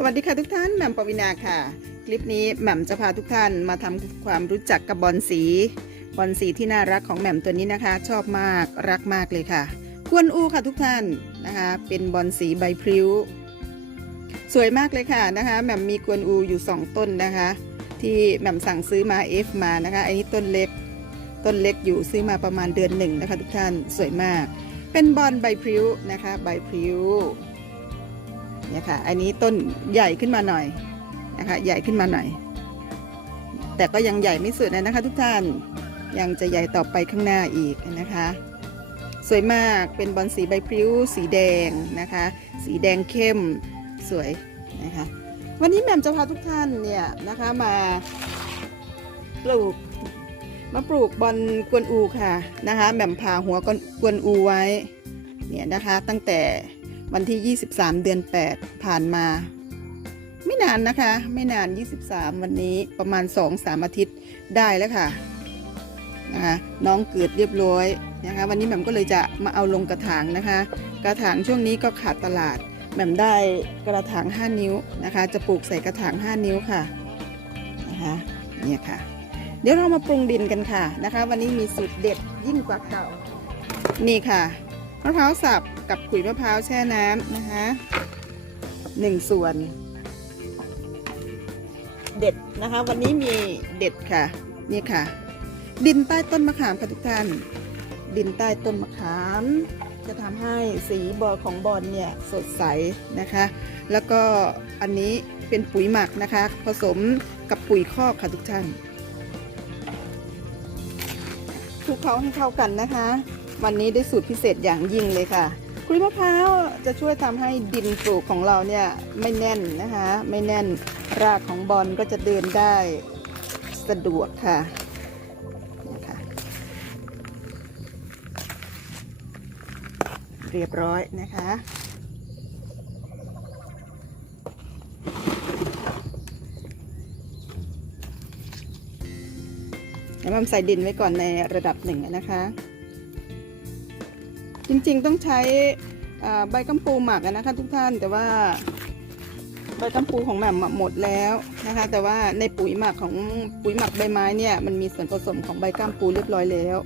สวัสดีค่ะทุกท่านแหม่มปวินาค่ะ คลิปนี้แหม่มจะพาทุกท่านมาทำความรู้จักกับบอลสี บอลสีที่น่ารักของแหม่มตัวนี้นะคะ ชอบมากรักมากเลยค่ะกวนอูค่ะทุกท่านนะคะ เป็นบอลสีใบพลิ้ว สวยมากเลยค่ะนะคะแหม่มมีกวนอูอยู่ 2 ต้นนะคะ ที่แหม่มสั่งซื้อมา F มานะคะอันนี้ต้นเล็ก ต้นเล็กอยู่ซื้อมาประมาณเดือนหนึ่งนะคะ ทุกท่านสวยมาก เป็นบอลใบพลิ้วนะคะ ใบพลิ้ว เนี่ยค่ะ อันนี้ต้นใหญ่ขึ้นมาหน่อยนะคะ ใหญ่ขึ้นมาหน่อย แต่ก็ยังใหญ่ไม่สุดนะคะ ทุกท่าน ยังจะใหญ่ต่อไปข้างหน้าอีกนะคะ สวยมาก เป็นบอลสีใบพลิ้วสีแดงนะคะ สีแดงเข้มสวยนะคะ วันนี้แหม่มจะพาทุกท่านเนี่ยนะคะมาปลูกมาปลูกบอลกวนอูค่ะนะคะแหม่มผ่าหัวกวนอูไว้เนี่ยนะคะตั้งแต่ วันที่ 23 เดือน 8 ผ่านมา ไม่นานนะคะ ไม่นาน 23 วันนี้ประมาณ 2-3 อาทิตย์ได้แล้วค่ะนะคะน้องเกิดเรียบร้อยนะคะ วันนี้แหม่มก็เลยจะมาเอาลงกระถางนะคะ กระถางช่วงนี้ก็ขาดตลาดแหม่มได้กระถาง 5 นิ้วนะคะ จะปลูกใส่กระถาง 5 นิ้วค่ะนะคะเนี่ยค่ะ เดี๋ยวเรามาปรุงดินกันค่ะนะคะ วันนี้มีสูตรเด็ดยิ่งกว่าเก่านี่ค่ะ มะพร้าวสับกับขุยมะพร้าวแช่น้ำนะคะหนึ่งส่วน เด็ดนะคะ วันนี้มีเด็ดค่ะ นี่ค่ะ ดินใต้ต้นมะขามค่ะทุกท่าน ดินใต้ต้นมะขาม จะทำให้สีบอของบอลเนี่ยสดใสนะคะ แล้วก็อันนี้เป็นปุ๋ยหมักนะคะ ผสมกับปุ๋ยคอกค่ะทุกท่านคลุกเคล้าให้เข้ากันนะคะ วันนี้ได้สูตรพิเศษอย่างยิ่งเลยค่ะคุยมะพร้าวจะช่วยทำให้ดินปลูกของเราเนี่ยไม่แน่นนะคะ ไม่แน่นรากของบอลก็จะเดินได้สะดวกค่ะนะคะเรียบร้อยนะคะเดี๋ยวมัมใส่ดินไว้ก่อนในระดับหนึ่งนะคะ จริงๆต้องใช้ใบกัมปูหมักนะคะ ทุกท่านแต่ว่าใบกัมปูของแหม่มหมดแล้วนะคะ แต่ว่าในปุ๋ยหมักของปุ๋ยหมักใบไม้เนี่ยมันมีส่วนผสมของใบกัมปูเรียบร้อยแล้ว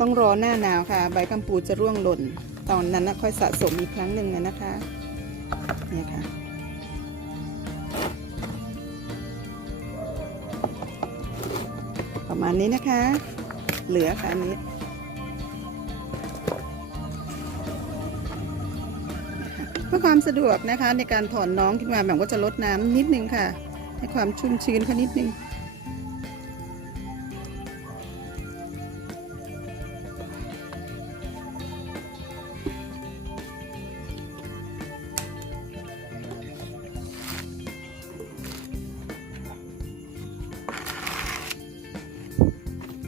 ต้องรอหน้าหนาวค่ะ ใบกัมปูจะร่วงหล่น ตอนนั้นนะค่อยสะสมอีกครั้งหนึ่งนะคะเนี่ยค่ะประมาณนี้นะคะ เหลือค่ะอันนี้ พื่อความสะดวกนะคะในการถอนน้องขึ้นมาแบบว่าจะลดน้ำนิดนึงค่ะ ให้ความชุ่มชื้นเขานิดนึง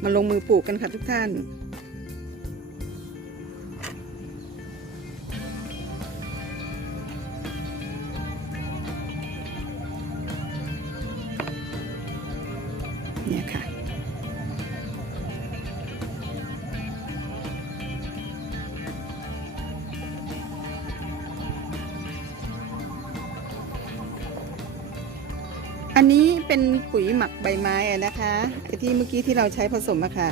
มาลงมือปลูกกันค่ะทุกท่าน อันนี้เป็นปุ๋ยหมักใบไม้อะนะคะไอที่เมื่อกี้ที่เราใช้ผสมอะค่ะ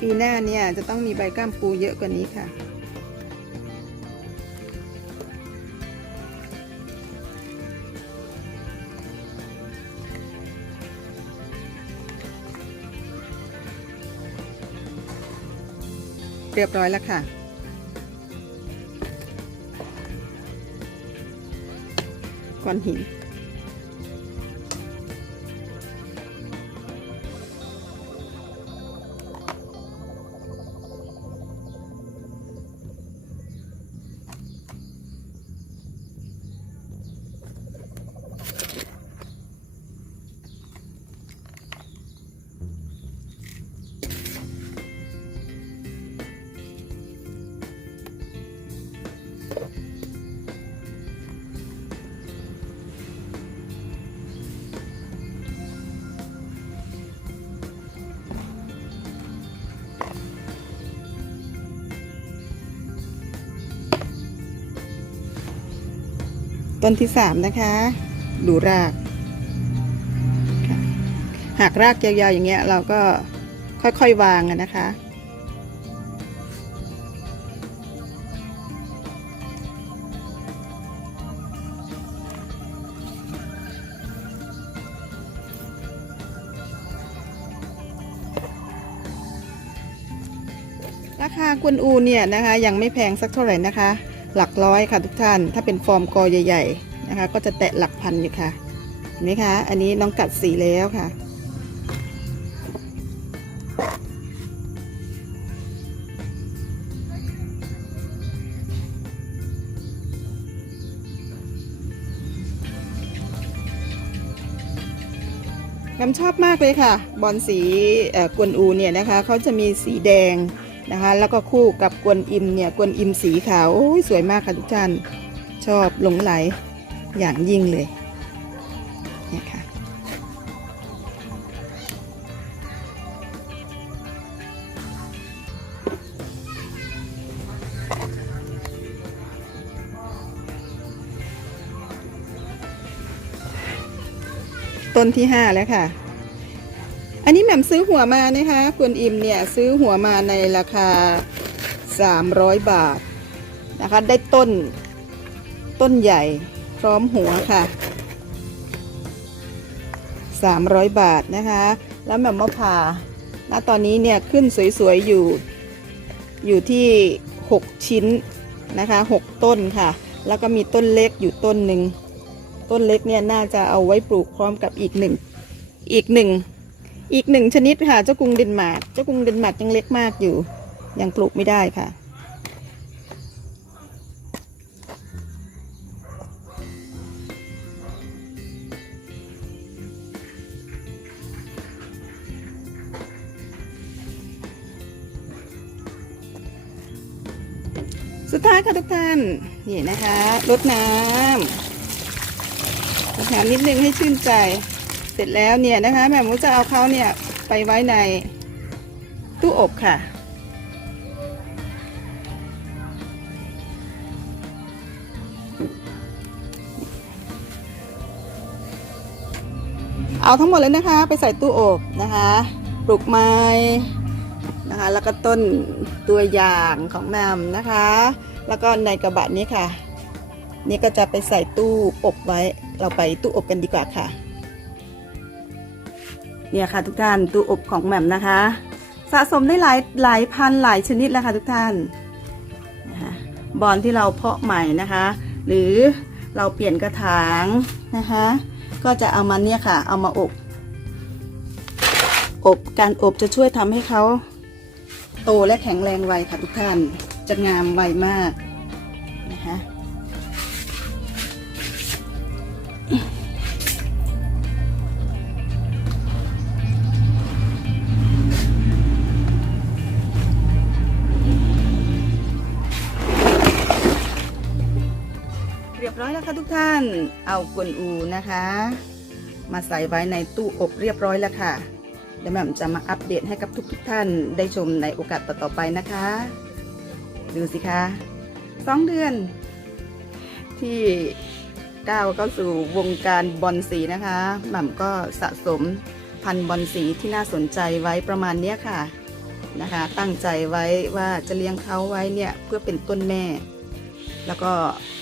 ปีหน้าเนี่ยจะต้องมีใบก้ามปูเยอะกว่านี้ค่ะ เรียบร้อยแล้วค่ะ ก้อนหินน ต้นที่สามนะคะ ดูราก หากรากยาวๆอย่างเงี้ย เราก็ค่อยๆวางนะคะ ราคากวนอูเนี่ยนะคะ ยังไม่แพงสักเท่าไหร่นะคะ หลักร้อยค่ะทุกท่าน ถ้าเป็นฟอร์มกอใหญ่ๆนะคะ ก็จะแตะหลักพันอยู่ค่ะเห็นไหมคะ อันนี้น้องกัดสีแล้วค่ะ น้ำชอบมากเลยค่ะ บอลสีกวนอูเนี่ยนะคะ เขาจะมีสีแดง นะคะ แล้วก็คู่กับกวนอิมเนี่ยกวนอิมสีขาวโอ้ยสวยมากค่ะทุกท่านชอบหลงไหลอย่างยิ่งเลยเนี่ยค่ะต้นที่ห้าแล้วค่ะ อันนี้แหม่มซื้อหัวมานะคะกวนอิมเนี่ยซื้อหัวมาในราคา 300 บาทนะคะ ได้ต้นต้นใหญ่พร้อมหัวค่ะ 300 บาทนะคะ แล้วแหม่มมะพร้าณตอนนี้เนี่ยขึ้นสวยๆอยู่อยู่ที่ 6 ชิ้นนะคะ 6 ต้นค่ะ แล้วก็มีต้นเล็กอยู่ต้นหนึ่งต้นเล็กเนี่ยน่าจะเอาไว้ปลูกพร้อมกับอีกหนึ่งอีกหนึ่ง อีกหนึ่งชนิดค่ะ เจ้ากรุงเดนมาร์กเจ้ากรุงเดนมาร์กยังเล็กมากอยู่ ยังปลูกไม่ได้ค่ะ สุดท้ายค่ะทุกท่าน นี่นะคะรดน้ำรดน้ำนิดนึงให้ชื่นใจ เสร็จแล้วเนี่ยนะคะแม่หมูจะเอาเขาเนี่ยไปไว้ในตู้อบค่ะ เอาทั้งหมดเลยนะคะ ไปใส่ตู้อบนะคะปลูกไม้นะคะ แล้วก็ต้นตัวอย่างของแมมนะคะ แล้วก็ในกระบะนี้ค่ะ นี่ก็จะไปใส่ตู้อบไว้ เราไปตู้อบกันดีกว่าค่ะ เนี่ยค่ะทุกท่านตู้อบของแหม่มนะคะ สะสมได้หลายหลายพันหลายชนิดแล้วค่ะทุกท่านนะคะบอลที่เราเพาะใหม่นะคะ หรือเราเปลี่ยนกระถางนะคะ ก็จะเอามาเนี่ยค่ะ เอามาอบ อบการอบจะช่วยทำให้เขาโตและแข็งแรงไวค่ะทุกท่านจะงามไวมากนะคะ รียบร้อยแล้วค่ะทุกท่าน เอากวนอูนะคะ มาใส่ไว้ในตู้อบเรียบร้อยแล้วค่ะเดี๋ยวแม่มจะมาอัปเดตให้กับทุกทท่านได้ชมในโอกาสต่อๆไปนะคะ ดูสิคะสองเดือน ที่ก้าวเข้าสู่วงการบอลสีนะคะแหม่มก็สะสมพันบอลสีที่น่าสนใจไว้ประมาณเนี้ยค่ะนะคะ ตั้งใจไว้ว่าจะเลี้ยงเขาไว้เนี่ยเพื่อเป็นต้นแม่ แล้วก็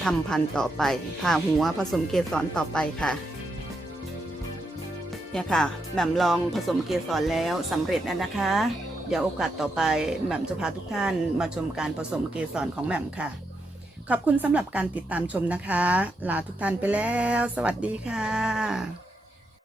ทำพันธุ์ต่อไปผ่าหัวผสมเกสรต่อไปค่ะเนี่ยค่ะแหม่มลองผสมเกสรแล้วสำเร็จแล้วนะคะ เดี๋ยวโอกาสต่อไปแหม่มจะพาทุกท่านมาชมการผสมเกสรของแหม่มค่ะ ขอบคุณสำหรับการติดตามชมนะคะ ลาทุกท่านไปแล้ว สวัสดีค่ะ